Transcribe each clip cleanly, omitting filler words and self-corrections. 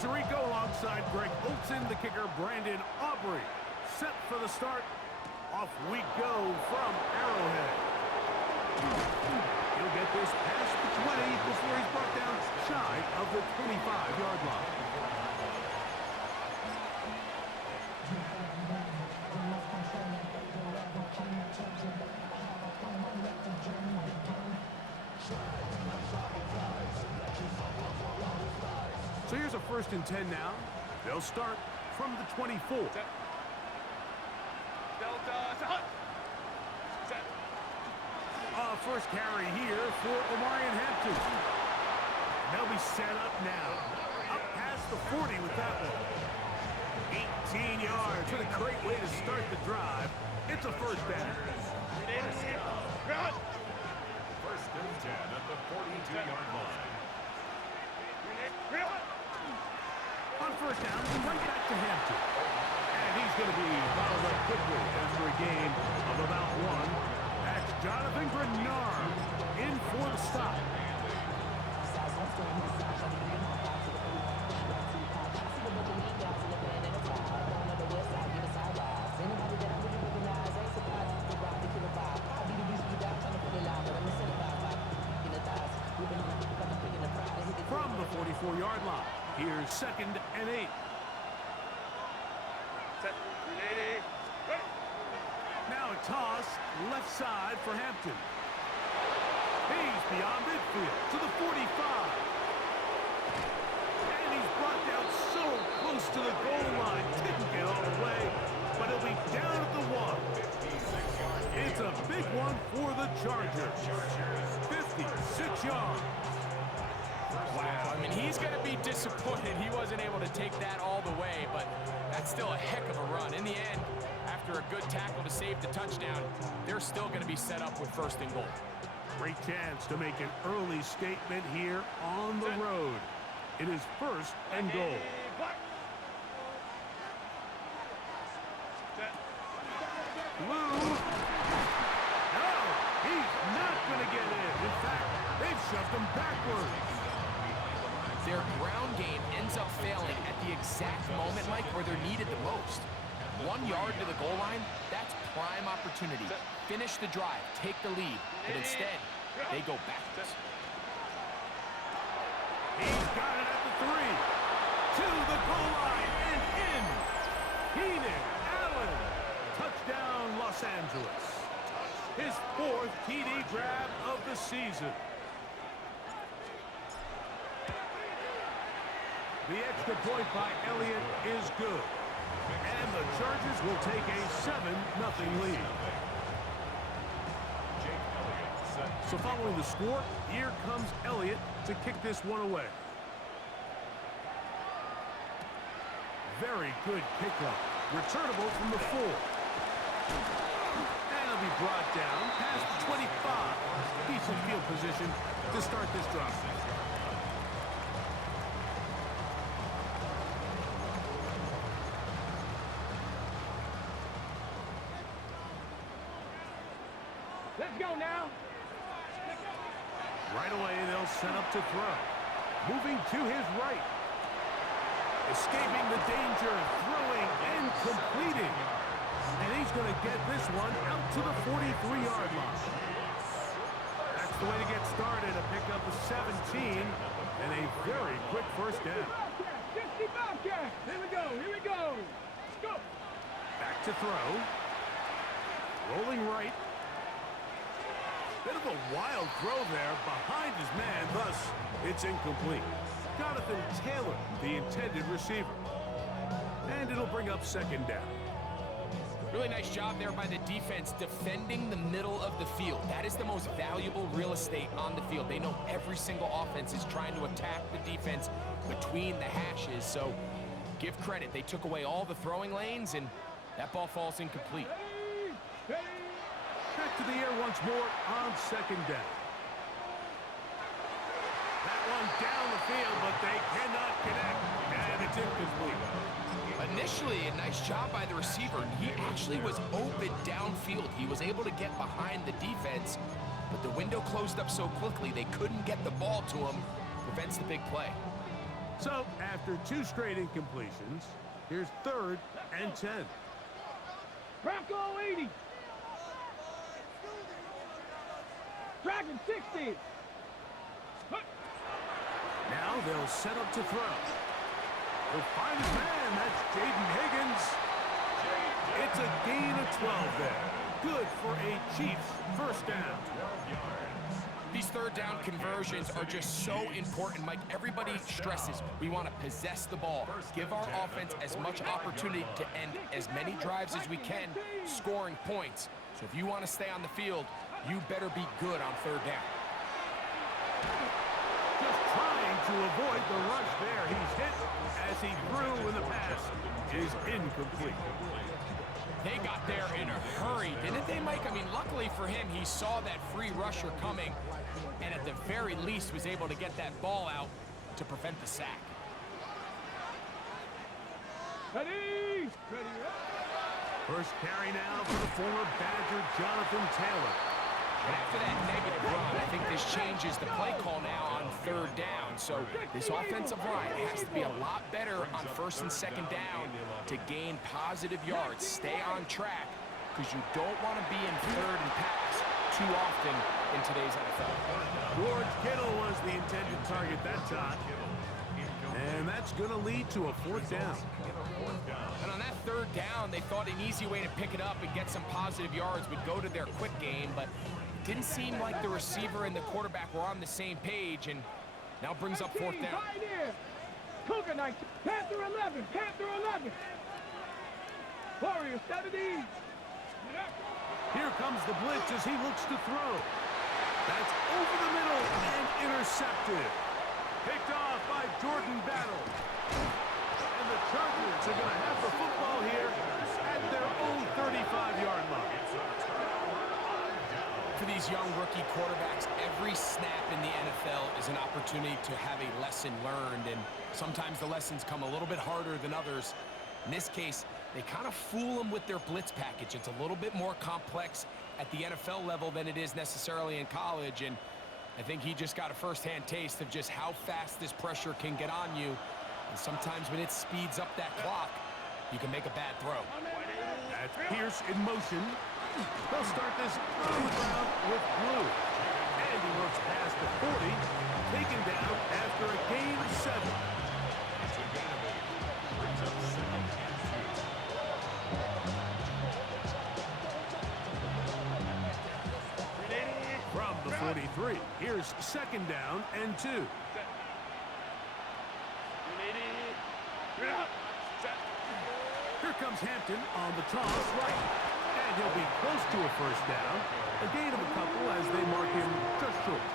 Tirico alongside Greg Olson, the kicker Brandon Aubrey. Set for the start. Off we go from Arrowhead. He'll get this past the 20 before he's brought down shy of the 25-yard line. So here's a 1st and 10 now. They'll start from the 24. First carry here for Omarion Hampton. They'll be set up now. Up past the 40 with that one. 18 yards. What a great way to start the drive. It's a 1st down. 1st and 10 at the 42-yard line. On 1st down, right back to Hampton. And he's going to be bottled up quickly after a gain of about 1. That's Jonathan Grenard in for the stop. From the 44-yard line, here's 2nd and 8. Now a toss, left side for Hampton. He's beyond midfield to the 45. And he's brought down so close to the goal line. Didn't get all the way, but he'll be down at the 1. It's a big one for the Chargers. 56 yards. Wow, I mean, he's going to be disappointed he wasn't able to take that all the way, but that's still a heck of a run. In the end, after a good tackle to save the touchdown, they're still going to be set up with 1st and goal. Great chance to make an early statement here on the road. It is 1st and goal. Blue. No, he's not going to get in. In fact, they've shoved him backwards. Their ground game ends up failing at the exact moment, Mike, where they're needed the most. 1 yard to the goal line, that's prime opportunity. Finish the drive, take the lead, but instead, they go backwards. He's got it at the 3. To the goal line and in. Keenan Allen. Touchdown, Los Angeles. His 4th TD grab of the season. The extra point by Elliott is good. And the Chargers will take a 7-0 lead. So following the score, here comes Elliott to kick this one away. Very good kickoff. Returnable from the 4. And it'll be brought down past the 25. Decent field position to start this drive. Let's go now. Right away, they'll set up to throw. Moving to his right. Escaping the danger, throwing and completing. And he's going to get this one out to the 43-yard line. That's the way to get started. A pickup of 17 and a very quick 1st down. 50 Bobcats. Here we go. Here we go. Let's go. Back to throw. Rolling right. Bit of a wild throw there behind his man, thus it's incomplete. Jonathan Taylor, the intended receiver. And it'll bring up 2nd down. Really nice job there by the defense defending the middle of the field. That is the most valuable real estate on the field. They know every single offense is trying to attack the defense between the hashes, so give credit. They took away all the throwing lanes, and that ball falls incomplete. Back to the air once more on 2nd down. That one down the field, but they cannot connect, and it's incomplete. Initially, a nice job by the receiver. He actually was open downfield. He was able to get behind the defense, but the window closed up so quickly they couldn't get the ball to him. Prevents the big play. So, after 2 straight incompletions, here's 3rd and 10. Bronco 80. Dragon 60. Now they'll set up to throw. He'll find his man. That's Jaden Higgins. It's a gain of 12 there. Good for a Chiefs first down. These third down conversions are just so important, Mike. Everybody stresses we want to possess the ball, give our offense as much opportunity to end as many drives as we can, scoring points. So if you want to stay on the field, you better be good on third down. Just trying to avoid the rush there. He's hit as he threw, and the pass is incomplete. They got there in a hurry, didn't they, Mike? I mean, luckily for him, he saw that free rusher coming, and at the very least was able to get that ball out to prevent the sack. Ready. First carry now for the former Badger, Jonathan Taylor. And after that negative run, I think this changes the play call now on third down. So this offensive line has to be a lot better on first and second down to gain positive yards. Stay on track, because you don't want to be in third and pass too often in today's NFL. George Kittle was the intended target that time. And that's going to lead to a 4th down. And on that third down, they thought an easy way to pick it up and get some positive yards would go to their quick game, but it didn't seem like the receiver and the quarterback were on the same page, and now brings up 4th down. Cougar 19. Panther 11. Panther 11. Warrior 70. Here comes the blitz as he looks to throw. That's over the middle and intercepted. Picked off by Jordan Battle. And the Chargers are going to have the football here at their own 35-yard line. For these young rookie quarterbacks, every snap in the NFL is an opportunity to have a lesson learned, and sometimes the lessons come a little bit harder than others. In this case, they kind of fool them with their blitz package. It's a little bit more complex at the NFL level than it is necessarily in college, and I think he just got a first-hand taste of just how fast this pressure can get on you. And sometimes when it speeds up that clock, you can make a bad throw. That's Pierce in motion. They'll start this on the ground with Blue. And he looks past the 40, taken down after a gain of 7. From the 43, here's 2nd down and 2. Here comes Hampton on the toss right. And he'll be close to a first down. A gain of a couple as they mark him just short.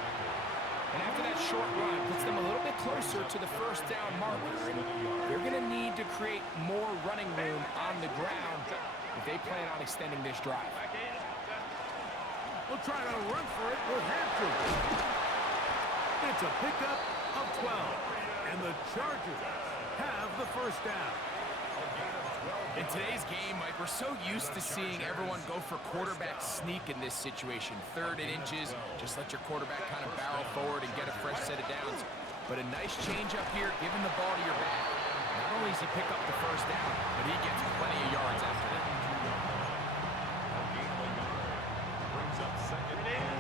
And after that short run, puts them a little bit closer to the first down marker. And they're going to need to create more running room on the ground if they plan on extending this drive. We'll try to run for it with Hampton. It's a pickup of 12. And the Chargers have the first down. In today's game, Mike, we're so used to seeing everyone go for quarterback sneak in this situation. 3rd and inches, just let your quarterback kind of barrel forward and get a fresh set of downs. But a nice change up here, giving the ball to your back. Not only does he pick up the first down, but he gets plenty of yards after that.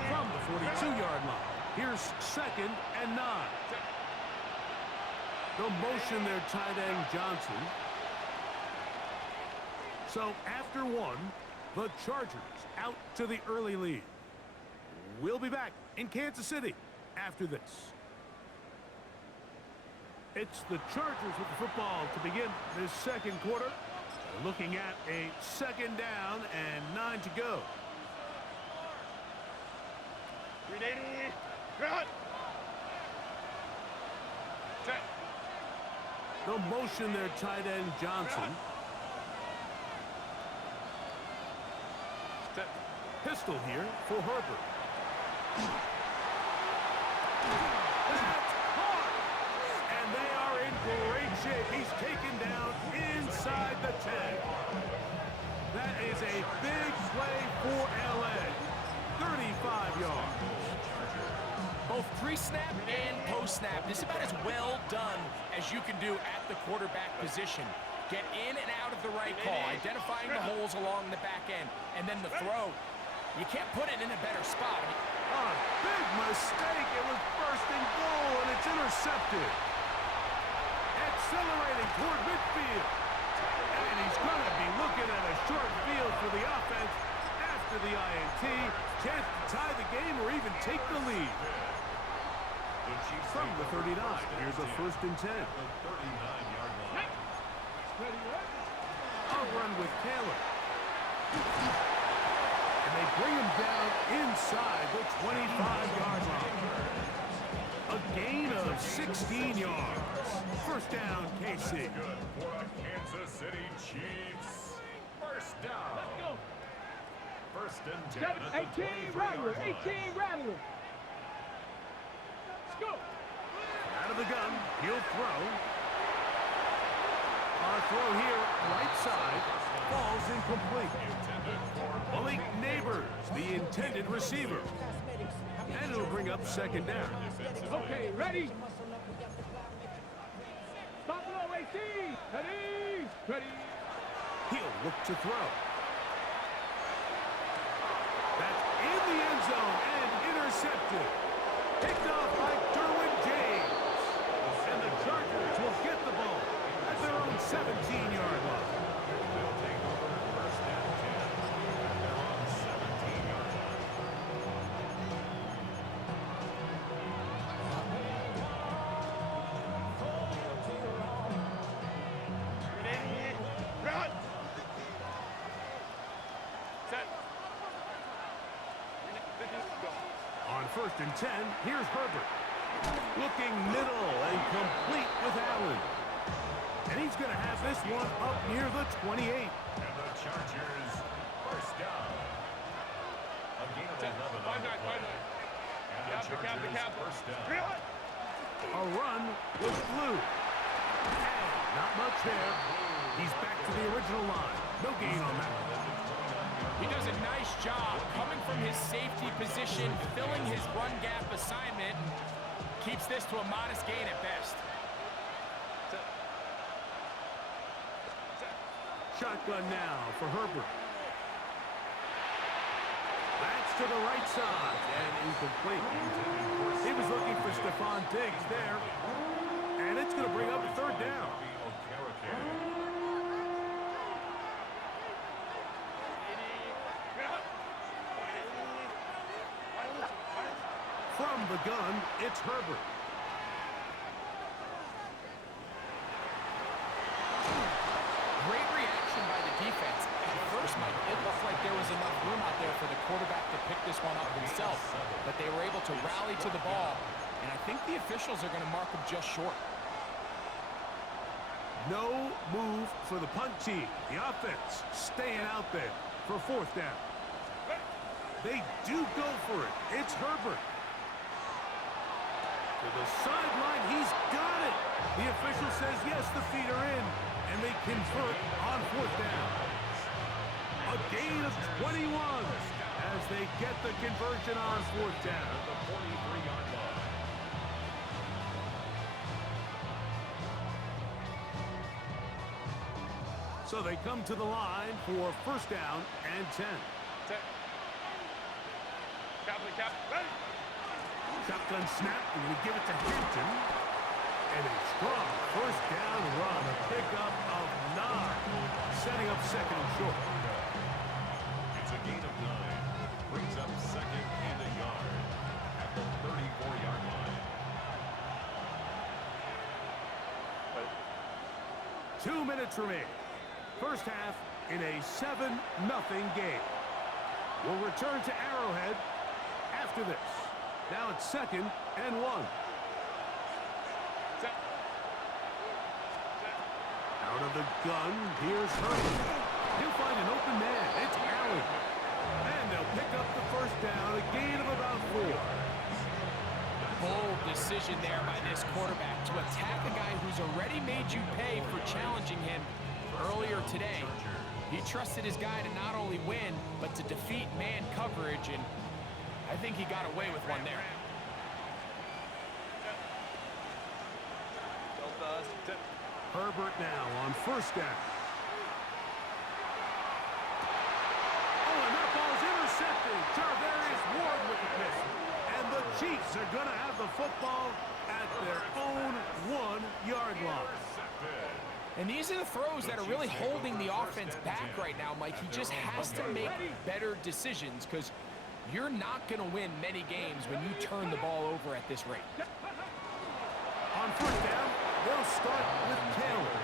From the 42-yard line, here's 2nd and 9. They'll motion their tight end Johnson. So after 1, the Chargers out to the early lead. We'll be back in Kansas City after this. It's the Chargers with the football to begin this 2nd quarter. They're looking at a 2nd down and 9 to go. They'll motion their tight end Johnson. Pistol here for Herbert. That's hard! And they are in great shape. He's taken down inside the 10. That is a big play for LA. 35 yards. Both Pre-snap and post-snap. This is about as well done as you can do at the quarterback position. Get in and out of the right call, identifying the holes along the back end, and then the throw. You can't put it in a better spot. Big mistake. It was first and goal, and it's intercepted. Accelerating toward midfield. And he's going to be looking at a short field for the offense after the INT. Chance to tie the game or even take the lead. From the 39, here's a 1st and 10. I'll run with Taylor. And they bring him down inside the 25-yard line. A gain of 16 yards. 1st down, KC. Good for a Kansas City Chiefs. 1st down. Let's go. 1st and 10 at the 18 Rattler. 18 Rattler. Let's go. Out of the gun, he'll throw. Our throw here, right side, falls incomplete. Malik Neighbors, the intended receiver. And it'll bring up 2nd down. Okay, ready? Stop it all, 18. Ready? Ready. He'll look to throw. That's in the end zone and intercepted. Picked off by Derwin James. And the Chargers will get the ball at their own 17-yard line. They'll take over 1st and 10 at their own 17-yard line. Run. Set. On 1st and 10, here's Herbert. Looking middle and complete with Allen. And he's going to have this one up near the 28. And the Chargers, 1st down. A gain of 11 on the play. And the Chargers, 1st down. A run with Blue. And not much there. He's back to the original line. No gain on that one. He does a nice job coming from his safety position, filling his run gap assignment, and keeps this to a modest gain at best. Shotgun now for Herbert. That's to the right side and incomplete. He was looking for Stephon Diggs there. And it's going to bring up a 3rd down. From the gun, it's Herbert. Great reaction by the defense. At first, Mike, it looked like there was enough room out there for the quarterback to pick this one up himself, but they were able to rally to the ball, and I think the officials are going to mark him just short. No move for the punt team. The offense staying out there for 4th down. They do go for it. It's Herbert. To the sideline, he's got it. The official says yes, the feet are in, and they convert on 4th down. A gain of 21 as they get the conversion on 4th down. The 43-yard line. So they come to the line for 1st down and 10. Shotgun snap, and we give it to Hampton. And a strong 1st down run, a pickup of 9, setting up 2nd and short. It's a gain of 9. Brings up 2nd and a yard at the 34-yard line. 2 minutes remain. 1st half in a 7-0 game. We'll return to Arrowhead after this. Now it's 2nd and 1. Out of the gun, here's Herbert. He'll find an open man. It's Allen. And they'll pick up the 1st down, a gain of about 4. Bold decision there by this quarterback to attack a guy who's already made you pay for challenging him earlier today. He trusted his guy to not only win, but to defeat man coverage, and I think he got away with one there. Herbert now on first down. Oh, and that ball's intercepted. Charvarius Ward with the pick. And the Chiefs are going to have the football at their own 1-yard line. And these are the throws that are really holding the offense back right now, Mike. He just has to make better decisions because you're not going to win many games when you turn the ball over at this rate. On first down, they'll start with Taylor.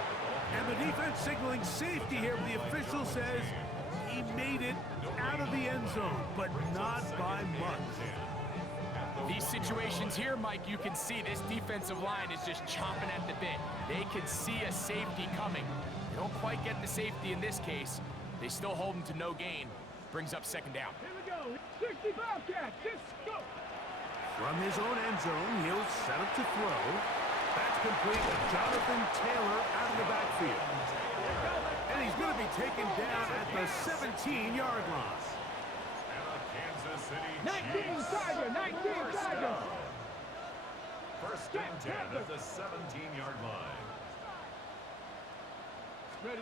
And the defense signaling safety here. The official says he made it out of the end zone, but not by much. These situations here, Mike, you can see this defensive line is just chomping at the bit. They can see a safety coming. They don't quite get the safety in this case. They still hold him to no gain. Brings up second down. Here we go. 60 Bobcats. Just go. From his own end zone, he'll set up to throw. That's complete. Jonathan Taylor out of the backfield. And he's going to be taken down at the 17-yard line. 19 Tiger. 19 Tiger. First and 10 at the 17-yard line. Ready.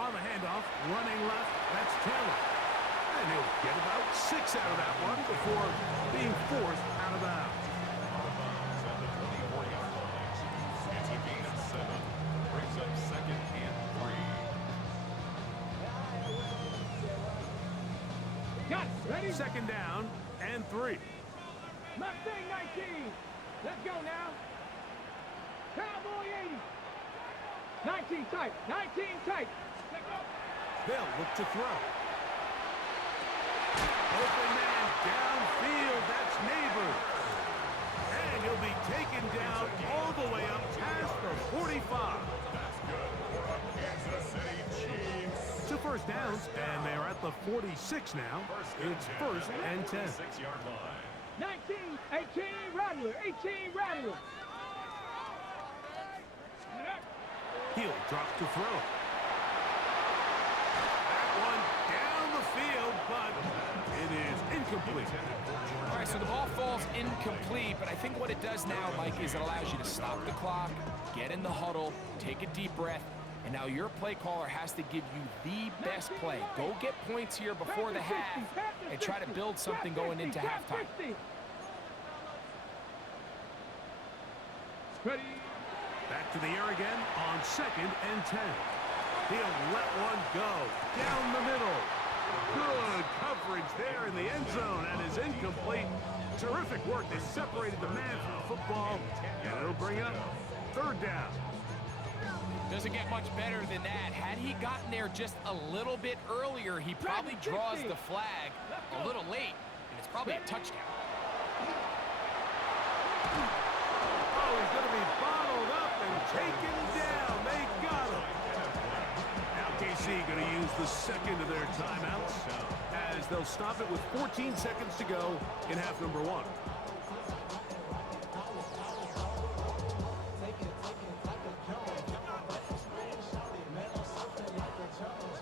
On the handoff, running left, that's Taylor. And he'll get about 6 out of that one before being forced out of bounds. At the 24-yard line. It's a gain of 7. Brings up second and 3. Got it. Ready. Second down and 3. Mustang 19. Let's go now. Cowboy 80. 19 tight. 19 tight. Let's go. They'll look to throw. Open man downfield. That's Neighbors. And he'll be taken down all the way up past the 45. That's good for the Kansas City Chiefs. 2 first downs, and they're at the 46 now. It's first and 10. 6-yard line. 19, 18, Rattler, 18, Rattler. He'll drop to throw. That one down the field, but it is incomplete. All right, so the ball falls incomplete, but I think what it does now, Mike, is it allows you to stop the clock, get in the huddle, take a deep breath, and now your play caller has to give you the best play. Go get points here before the half and try to build something going into halftime. Ready. Back to the air again on second and 10. He'll let one go down the middle. Good coverage there in the end zone, and is incomplete. Terrific work. They separated the man from the football, and it'll bring up third down. Doesn't get much better than that. Had he gotten there just a little bit earlier, he probably draws the flag a little late, and it's probably a touchdown. Oh, he's going to be bottled up and taken down. They got him. Now KC going to use the second of their timeouts as they'll stop it with 14 seconds to go in half number 1.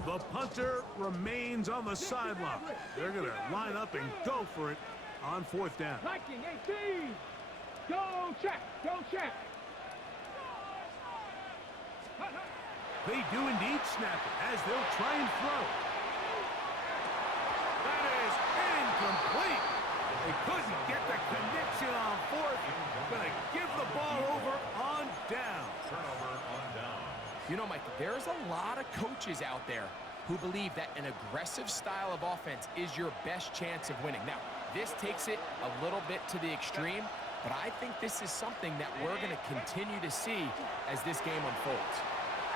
The punter remains on the sideline. They're going to line up and go for it on fourth down. Viking 18. Go check. Go check. They do indeed snap it as they'll try and throw. That is incomplete. They couldn't get the connection on fourth. Going to give the ball over on down. Turnover on down. You know, Mike, there's a lot of coaches out there who believe that an aggressive style of offense is your best chance of winning. Now, this takes it a little bit to the extreme, but I think this is something that we're going to continue to see as this game unfolds.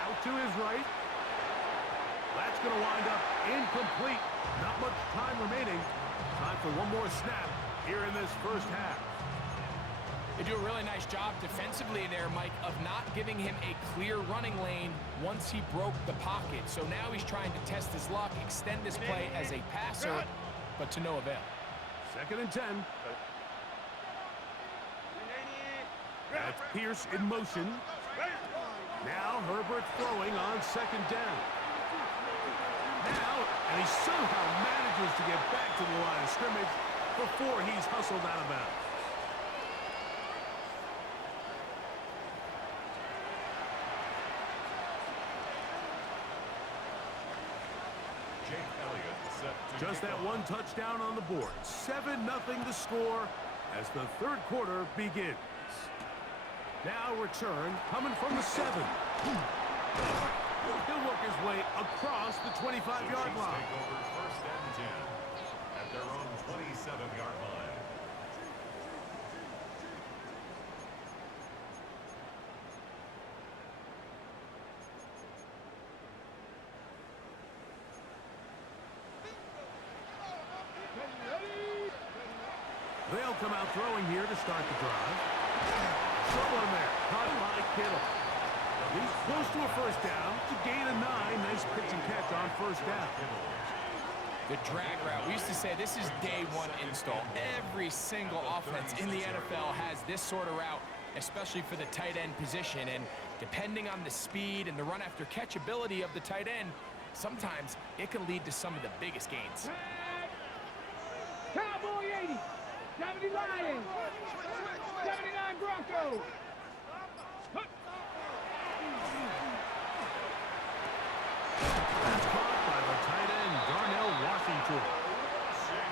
Out to his right. That's going to wind up incomplete. Not much time remaining. Time for one more snap here in this first half. They do a really nice job defensively there, Mike, of not giving him a clear running lane once he broke the pocket. So now he's trying to test his luck, extend this play as a passer, but to no avail. Second and 10. That's Pierce in motion. Now Herbert throwing on second down. Now, and he somehow manages to get back to the line of scrimmage before he's hustled out of bounds. set to Just kick that off. one touchdown on the board. 7-0 the score as the third quarter begins. Now return coming from the 7. He'll work his way across the 25-yard Chiefs line. take over first and 10 at their own 27-yard line. They'll come out throwing here to start the drive. Someone there, caught by Kittle. He's close to a first down to gain a 9. Nice pitch and catch on first down. The drag route. We used to say this is day one install. Every single offense in the NFL has this sort of route, especially for the tight end position. And depending on the speed and the run after catch ability of the tight end, sometimes it can lead to some of the biggest gains. Cowboy 80. 70 Lions. 79 Broncos. That's caught by the tight end, Darnell Washington.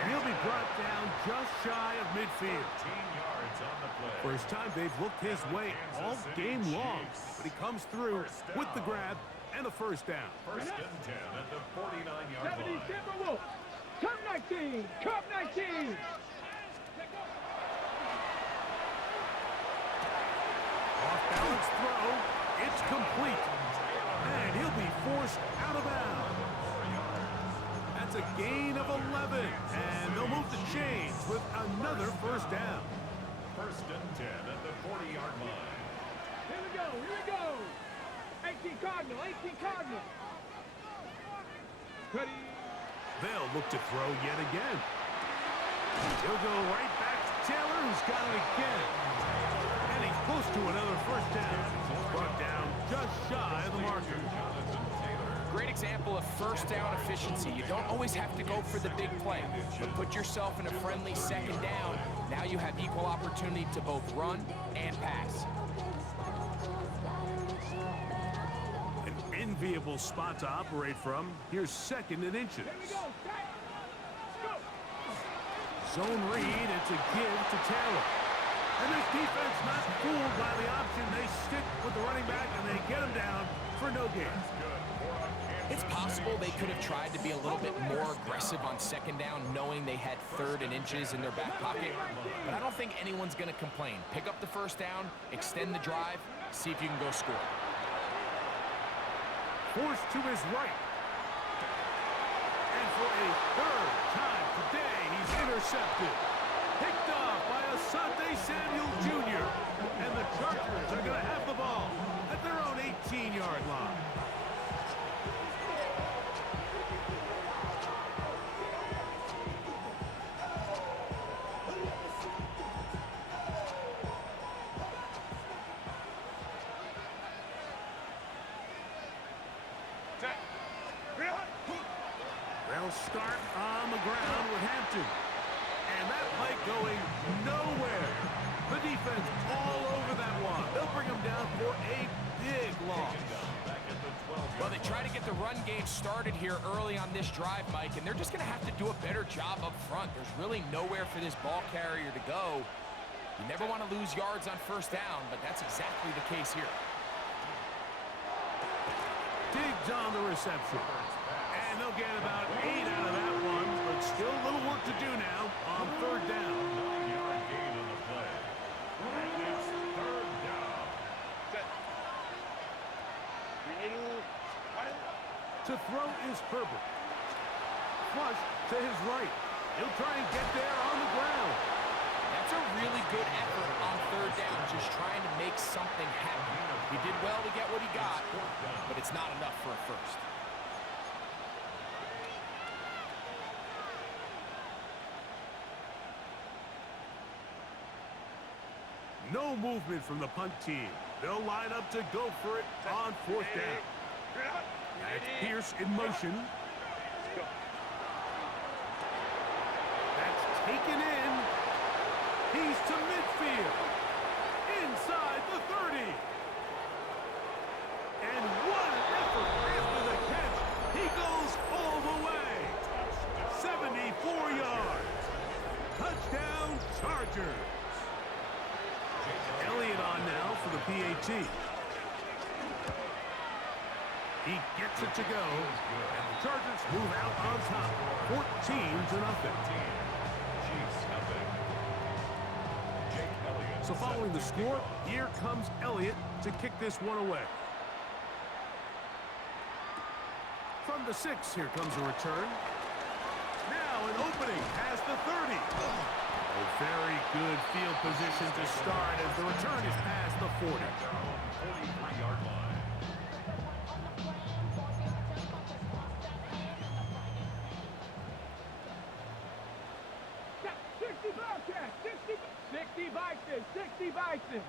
And he'll be brought down just shy of midfield. 13 yards on the play. First time they've looked his way all game long, but he comes through with the grab and a first down. First and 10 at the 49-yard 70 line. Timberwolves. Cup 19. Cup 19. Off-balance throw. It's complete. And he'll be forced out of bounds. That's a gain of 11. And they'll move the chains with another first down. First and 10 at the 40-yard line. Here we go. Here we go. 18 Cardinal. 18 Cardinal. Ready. They'll look to throw yet again. He'll go right back to Taylor, who's got it again. And he's close to another first down. Brought down just shy of the marker. Great example of first down efficiency. You don't always have to go for the big play, but put yourself in a friendly second down. Now you have equal opportunity to both run and pass. An enviable spot to operate from. Here's second and inches. Here we go. Set. Go. Zone read, it's a give to Taylor. And this defense not fooled by the option. They stick with the running back and they get him down for no gain. It's possible they could have tried to be a little bit more aggressive on second down, knowing they had third and inches in their back pocket. But I don't think anyone's going to complain. Pick up the first down, extend the drive, see if you can go score. Forced to his right. And for a third time today, he's intercepted. Picked off by Asante Samuel Jr. And the Chargers are going to have the ball at their own 18-yard line. They'll start on the ground with Hampton. And that play going nowhere. The defense all over that one. They'll bring him down for a big loss. Well, they try to get the run game started here early on this drive, Mike, and they're just going to have to do a better job up front. There's really nowhere for this ball carrier to go. You never want to lose yards on first down, but that's exactly the case here. Diggs on the reception. And they'll get about 8 out of that one, but still a little work to do now on third down. 9-yard gain on the play. And it's third down. To throw is Herbert. Flush to his right. He'll try and get there on the ground. That's a really good effort on third down, just trying to make something happen. He did well to get what he got, but it's not enough for a first. No movement from the punt team. They'll line up to go for it on fourth down. That's Pierce in motion. That's taken in. He's to midfield. Inside the 30. And what an effort after the catch. He goes all the way. 4 yards. Touchdown, Chargers. Elliott on now for the PAT. He gets it to go, and the Chargers move out on top, 14-0. So following the score, here comes Elliott to kick this one away. From the 6, here comes a return. Now an opening past the 30. A very good field position to start as the return is past the 40. 43-yard line. Got 60 Bobcats, 60 Vikings, 60 Vikings.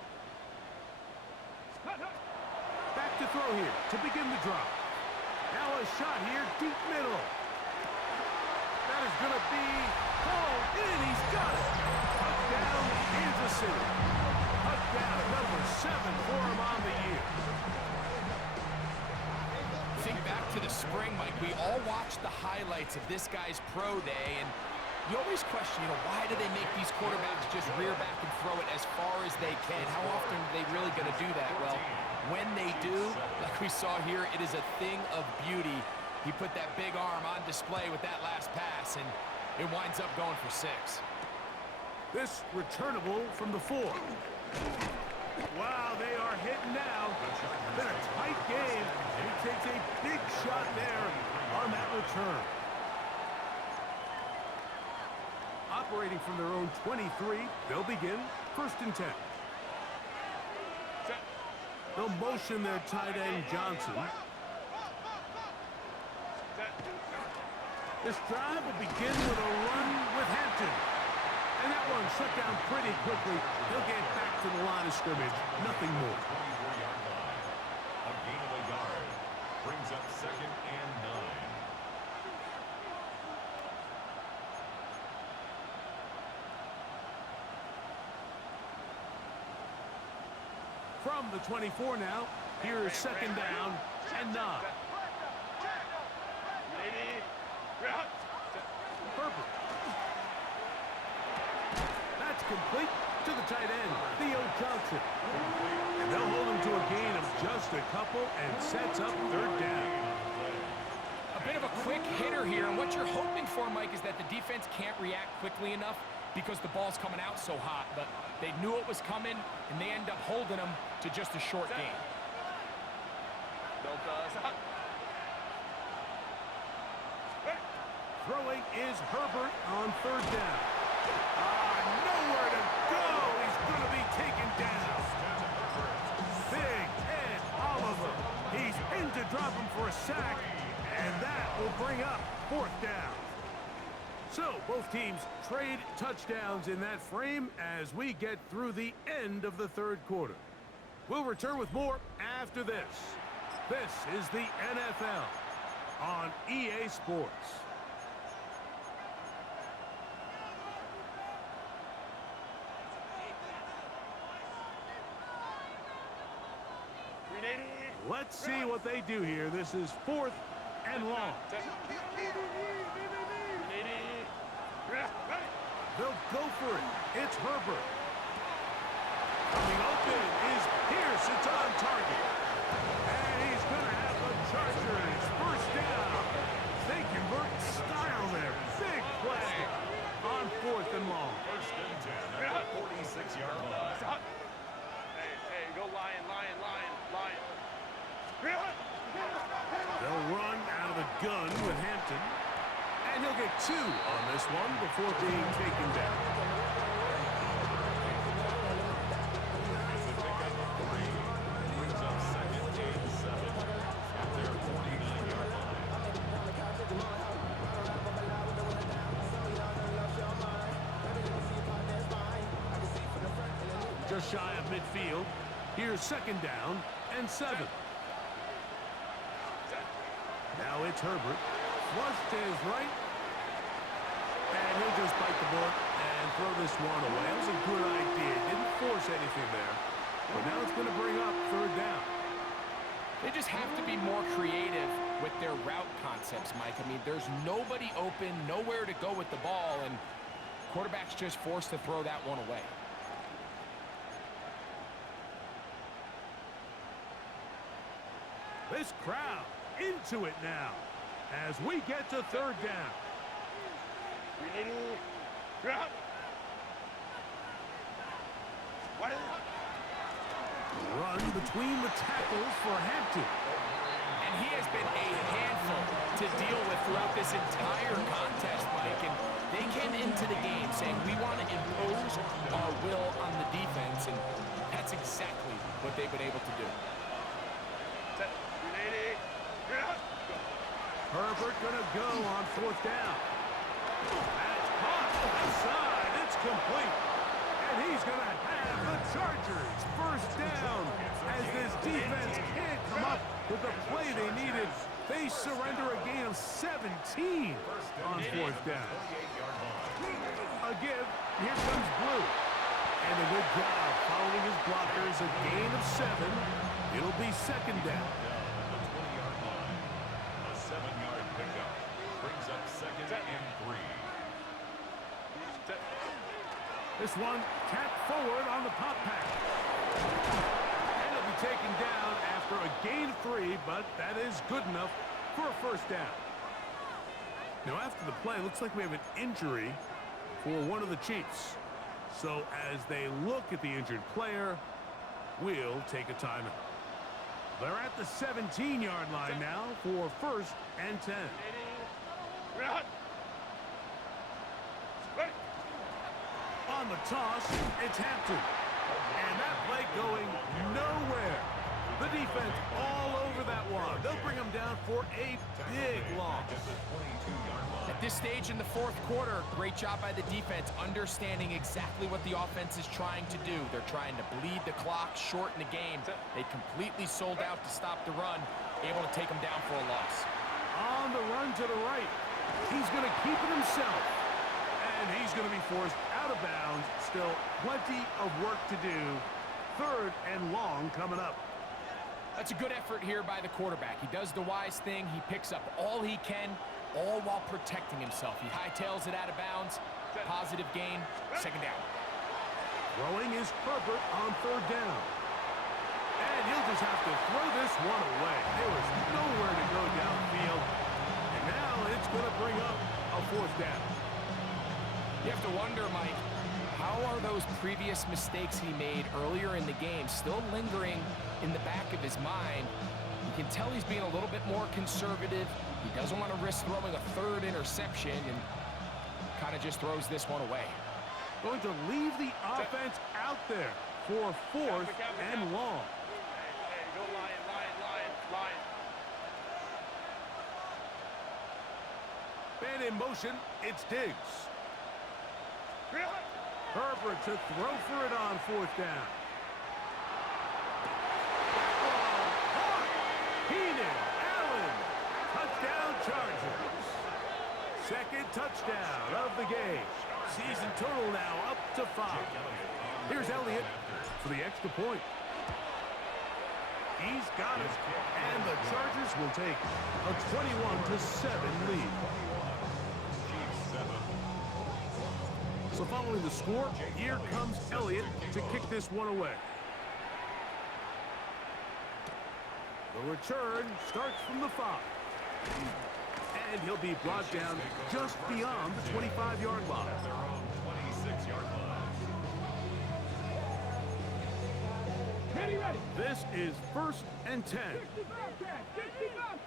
Back to throw here to begin the drop. Now a shot here, deep middle. That is going to be called in. He's got it. Touchdown, Kansas City. Touchdown number 7 for him on the year. Think back to the spring, Mike. We all watched the highlights of this guy's pro day, and you always question, why do they make these quarterbacks just rear back and throw it as far as they can? How often are they really going to do that? Well, when they do, like we saw here, it is a thing of beauty. He put that big arm on display with that last pass, and it winds up going for 6. This returnable from the 4. Wow, they are hitting now. Been a tight game. He takes a big shot there on that return. Operating from their own 23, they'll begin 1st and 10. They'll motion their tight end, Johnson. This drive will begin with a run with Hampton. And that one shut down pretty quickly. He'll get back to the line of scrimmage. Nothing more. 24-yard line. A gain of a yard. Brings up 2nd and 9. From the 24 now, here is 2nd down and 9. Herbert. That's complete to the tight end, Theo Johnson. And they'll hold him to a gain of just a couple and sets up 3rd down. A bit of a quick hitter here, and what you're hoping for, Mike, is that the defense can't react quickly enough because the ball's coming out so hot, but they knew it was coming, and they end up holding them to just a short gain. Throwing is Herbert on 3rd down. Nowhere to go. He's going to be taken down. Big Ed Oliver. He's in to drop him for a sack, and that will bring up 4th down. So, both teams trade touchdowns in that frame as we get through the end of the 3rd quarter. We'll return with more after this. This is the NFL on EA Sports. Let's see what they do here. This is 4th and long. They'll go for it. It's Herbert. Coming open is Pierce. It's on target. And he's going to have the Chargers 1st down. They convert style there. Big play on 4th and long. 1st and 10 at the 46-yard line. Hey, go Lion. They'll run out of the gun with Hampton. And he'll get 2 on this one before being taken down. It's a pickup of 3. Brings up 2nd and 7 at their 49-yard line. Just shy of midfield. Here's 2nd down and 7. Now it's Herbert. Flush to his right. And he'll just bite the bullet and throw this one away. That was a good idea. Didn't force anything there. But now it's going to bring up 3rd down. They just have to be more creative with their route concepts. concepts, Mike. I mean, there's nobody open, nowhere to go with the ball, and quarterback's just forced to throw that one away. This crowd into it now as we get to third down. Run between the tackles for Hampton. And he has been a handful to deal with throughout this entire contest, Mike. And they came into the game saying, we want to impose our will on the defense, and that's exactly what they've been able to do. Herbert gonna go on fourth down. That's caught outside. It's complete. And he's gonna have the Chargers first down as this defense can't come up with the play they needed. They surrender a gain of 17 on fourth down. A give. Here comes Blue. And a good job following his blockers. A gain of 7. It'll be second down. This one tapped forward on the pop pass. And it'll be taken down after a gain of 3, but that is good enough for a first down. Now after the play, it looks like we have an injury for one of the Chiefs. So as they look at the injured player, we'll take a timeout. They're at the 17-yard line now for first and 10. On the toss, it's Hampton. And that play going nowhere. The defense all over that one. They'll bring him down for a big loss. At this stage in the fourth quarter, great job by the defense, understanding exactly what the offense is trying to do. They're trying to bleed the clock, shorten the game. They completely sold out to stop the run, able to take them down for a loss. On the run to the right. He's going to keep it himself. And he's going to be forced out of bounds. Still plenty of work to do. Third and long coming up. That's a good effort here by the quarterback. He does the wise thing. He picks up all he can, all while protecting himself. He hightails it out of bounds. Positive gain. Second down. Throwing is Herbert on third down. And he'll just have to throw this one away. There was nowhere to go downfield. And now it's going to bring up a fourth down. You have to wonder, Mike, how are those previous mistakes he made earlier in the game still lingering in the back of his mind? You can tell he's being a little bit more conservative. He doesn't want to risk throwing a third interception and kind of just throws this one away. Going to leave the offense out there for fourth and long. Hey, go Lion. Man in motion, it's Diggs. Herbert to throw for it on fourth down. Keenan Allen. Touchdown Chargers. Second touchdown of the game. Season total now up to 5. Here's Elliott for the extra point. He's got it. And the Chargers will take a 21-7 lead. So following the score, here comes Elliott to kick this one away. The return starts from the 5. And he'll be brought down just beyond the 25-yard line. Ready. This is first and 10. 65.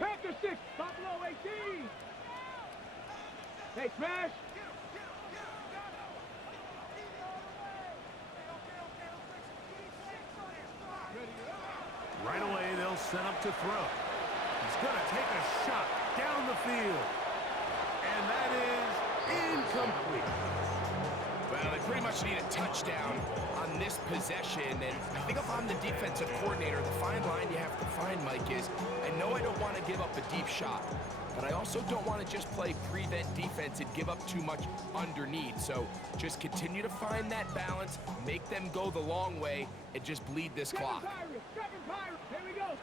Panther 6, Buffalo 18. Hey, smash. Right away, they'll set up to throw. He's going to take a shot down the field. And that is incomplete. Well, they pretty much need a touchdown on this possession, and I think if I'm the defensive coordinator, the fine line you have to find, Mike, is I know I don't want to give up a deep shot, but I also don't want to just play prevent defense and give up too much underneath. So just continue to find that balance, make them go the long way, and just bleed this clock. Second Pirates. Here we go.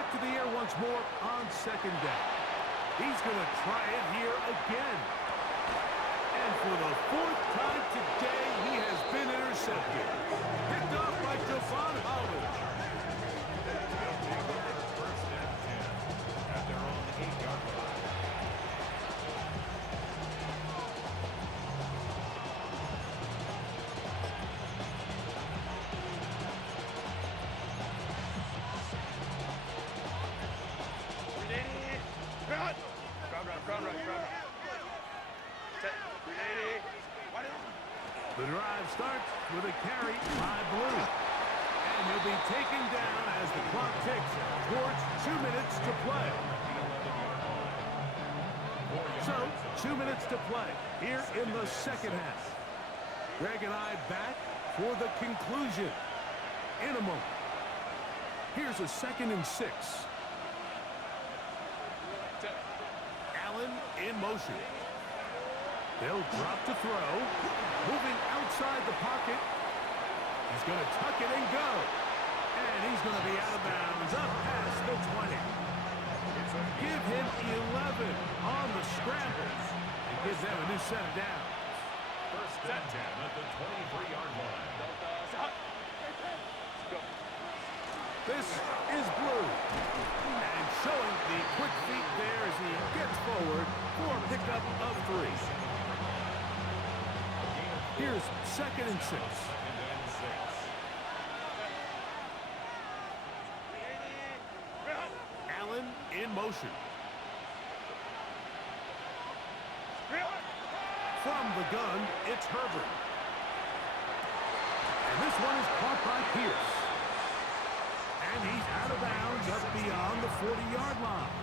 back to the air once more on second down. He's going to try it here again. And for the fourth time today, he has been intercepted. Picked off by Javon Holland. First and 10 at their own 8-yard line. The drive starts with a carry by Blue. And he'll be taken down as the clock ticks towards 2 minutes to play. So, 2 minutes to play here in the second half. Greg and I back for the conclusion in a moment. Here's a 2nd and 6. Allen in motion. They'll drop to throw. Moving outside the pocket. He's going to tuck it and go. And he's going to be out of bounds up past the 20. Give him 11 on the scrambles. And give them a new set of downs. First and 10 at the 23-yard line. This is Blue. And showing the quick feet there as he gets forward for a pickup of 3. Here's 2nd and 6. Allen in motion. From the gun, it's Herbert. And this one is caught by Pierce. And he's out of bounds up beyond the 40-yard line.